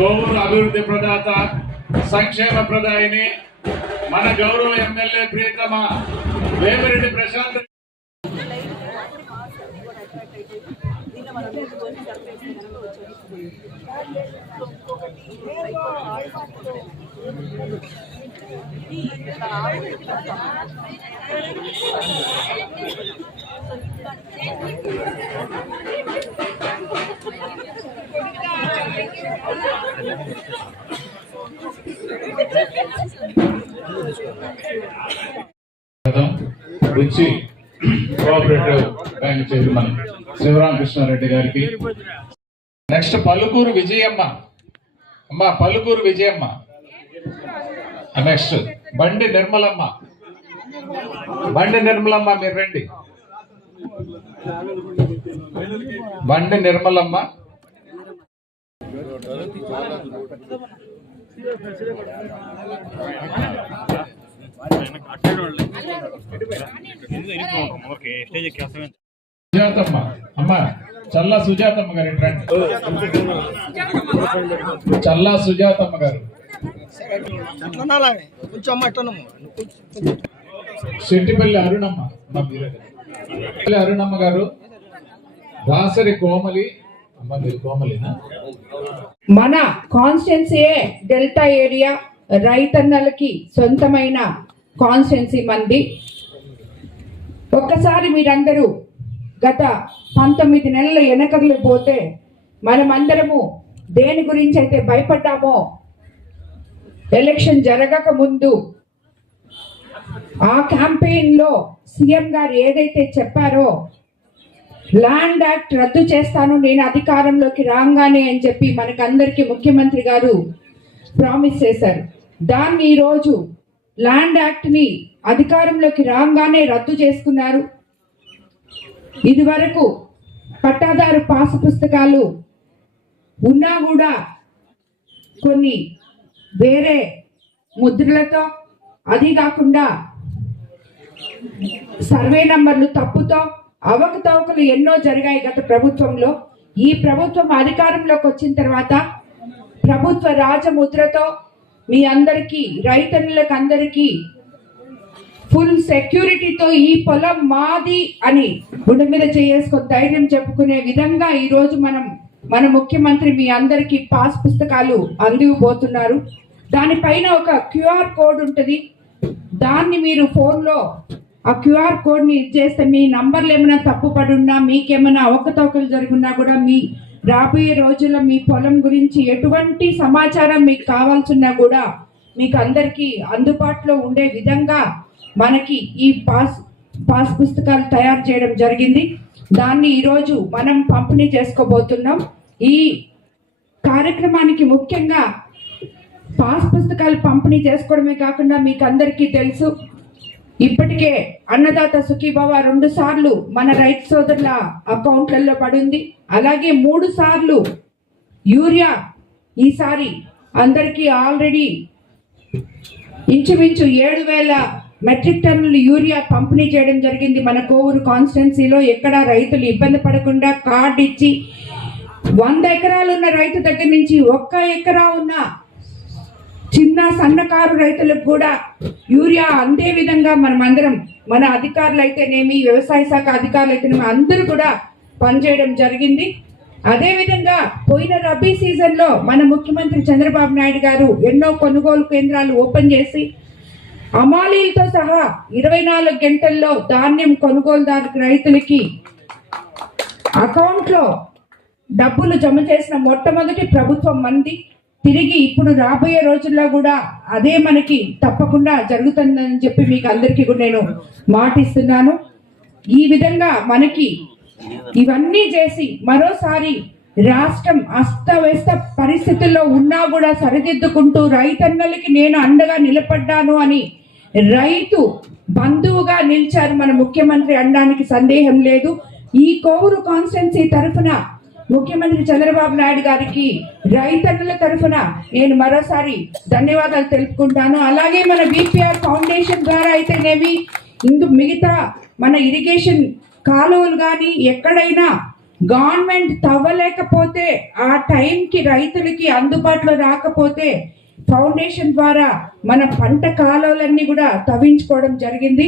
కోవూరు అభివృద్ధి ప్రదాత సంక్షేమ ప్రదాయిని మన గౌరవ ఎమ్మెల్యే ప్రియతమ వేమిరెడ్డి ప్రశాంత్ రుచి కోఆపరేటివ్ బ్యాంక్ చైర్మన్ శివరామకృష్ణారెడ్డి గారికి. నెక్స్ట్ పలుకూరు విజయమ్మ. అమ్మ పలుకూరు విజయమ్మ. నెక్స్ట్ బండి నిర్మలమ్మ. బండి నిర్మలమ్మ మీరు రండి. బండి నిర్మలమ్మ. సుజాతమ్మ అమ్మ చల్లా సుజాతమ్మ గారు రండి చల్లా సుజాతమ్మ గారు శెట్టిపల్లి అరుణమ్మ అరుణమ్మ గారు. దాసరి కోమలి మన కాన్స్టెన్సీయే డెల్టా ఏరియా రైతన్నలకి సొంతమైన కాన్స్టెన్సీ మంది. ఒక్కసారి మీరందరూ గత పంతొమ్మిది నెలల వెనకలు పోతే మనమందరము దేని గురించి అయితే భయపడ్డామో ఎలక్షన్ జరగక ముందు ఆ క్యాంపెయిన్లో సీఎం గారు ఏదైతే చెప్పారో ల్యాండ్ యాక్ట్ రద్దు చేస్తాను నేను అధికారంలోకి రాగానే అని చెప్పి మనకందరికీ ముఖ్యమంత్రి గారు ప్రామిస్ చేశారు. దాన్ని ఈరోజు ల్యాండ్ యాక్ట్ని అధికారంలోకి రాగానే రద్దు చేసుకున్నారు. ఇది వరకు పట్టాదారు పాసు పుస్తకాలు ఉన్నా కూడా కొన్ని వేరే ముద్రలతో అది కాకుండా సర్వే నంబర్లు తప్పుతో అవకతవకలు ఎన్నో జరిగాయి గత ప్రభుత్వంలో. ఈ ప్రభుత్వం అధికారంలోకి వచ్చిన తర్వాత ప్రభుత్వ రాజముద్రతో మీ అందరికీ రైతన్నులకు అందరికీ ఫుల్ సెక్యూరిటీతో ఈ పొలం మాది అని గుండె మీద చేసుకొని ధైర్యం చెప్పుకునే విధంగా ఈరోజు మనం మన ముఖ్యమంత్రి మీ అందరికీ పాస్ పుస్తకాలు అందివబోతున్నారు దానిపైన ఒక క్యూఆర్ కోడ్ ఉంటుంది. దాన్ని మీరు ఫోన్లో ఆ క్యూఆర్ కోడ్ని చేస్తే మీ నంబర్లు ఏమైనా తప్పుపడున్నా మీకేమైనా అవకతవకలు జరుగున్నా కూడా మీ రాబోయే రోజుల్లో మీ పొలం గురించి ఎటువంటి సమాచారం మీకు కావాల్సిన్నా కూడా మీకు అందరికీ అందుబాటులో ఉండే విధంగా మనకి ఈ పాస్ పాస్ పుస్తకాలు తయారు చేయడం జరిగింది. దాన్ని ఈరోజు మనం పంపిణీ చేసుకోబోతున్నాం. ఈ కార్యక్రమానికి ముఖ్యంగా పాస్ పుస్తకాలు పంపిణీ చేసుకోవడమే కాకుండా మీకు అందరికీ తెలుసు. ఇప్పటికే అన్నదాత సుఖీభావ రెండు సార్లు మన రైతు సోదరుల అకౌంట్లలో పడింది. అలాగే మూడు సార్లు యూరియా ఈసారి అందరికీ ఆల్రెడీ ఇంచుమించు ఏడు వేల మెట్రిక్ టన్నులు యూరియా పంపిణీ చేయడం జరిగింది మన కోవూరు కాన్స్టిట్యున్సీలో. ఎక్కడ రైతులు ఇబ్బంది పడకుండా కార్డు ఇచ్చి వంద ఎకరాలు ఉన్న రైతు దగ్గర నుంచి ఒక్క ఎకరా ఉన్న చిన్న సన్నకారు రైతులకు కూడా యూరియా అందే విధంగా మనం అందరం మన అధికారులు అయితేనేమి వ్యవసాయ శాఖ అధికారులు అయితేనేమి అందరూ కూడా పనిచేయడం జరిగింది. అదేవిధంగా పోయిన రబీ సీజన్లో మన ముఖ్యమంత్రి చంద్రబాబు నాయుడు గారు ఎన్నో కొనుగోలు కేంద్రాలు ఓపెన్ చేసి అమాలీలతో సహా ఇరవై నాలుగు గంటల్లో ధాన్యం కొనుగోలుదారు రైతులకి అకౌంట్లో డబ్బులు జమ చేసిన మొట్టమొదటి ప్రభుత్వం మంది. తిరిగి ఇప్పుడు రాబోయే రోజుల్లో కూడా అదే మనకి తప్పకుండా జరుగుతుందని చెప్పి మీకు అందరికీ కూడా నేను మాటిస్తున్నాను. ఈ విధంగా మనకి ఇవన్నీ చేసి మరోసారి రాష్ట్రం అస్తవ్యస్త పరిస్థితుల్లో ఉన్నా కూడా సరిదిద్దుకుంటూ రైతన్నలకి నేను అండగా నిలబడ్డాను అని రైతు బంధువుగా నిలిచారు మన ముఖ్యమంత్రి అనడానికి సందేహం లేదు. ఈ కోవూరు కాన్స్టెన్సీ తరఫున ముఖ్యమంత్రి చంద్రబాబు నాయుడు గారికి రైతన్నుల తరఫున నేను మరోసారి ధన్యవాదాలు తెలుపుకుంటాను. అలాగే మన బీపీఆర్ ఫౌండేషన్ ద్వారా అయితేనేమి ఇందు మిగతా మన ఇరిగేషన్ కాలువలు కానీ ఎక్కడైనా గవర్నమెంట్ తవ్వలేకపోతే ఆ టైంకి రైతులకి అందుబాటులో రాకపోతే ఫౌండేషన్ ద్వారా మన పంట కాలువలన్నీ కూడా తవ్వించుకోవడం జరిగింది.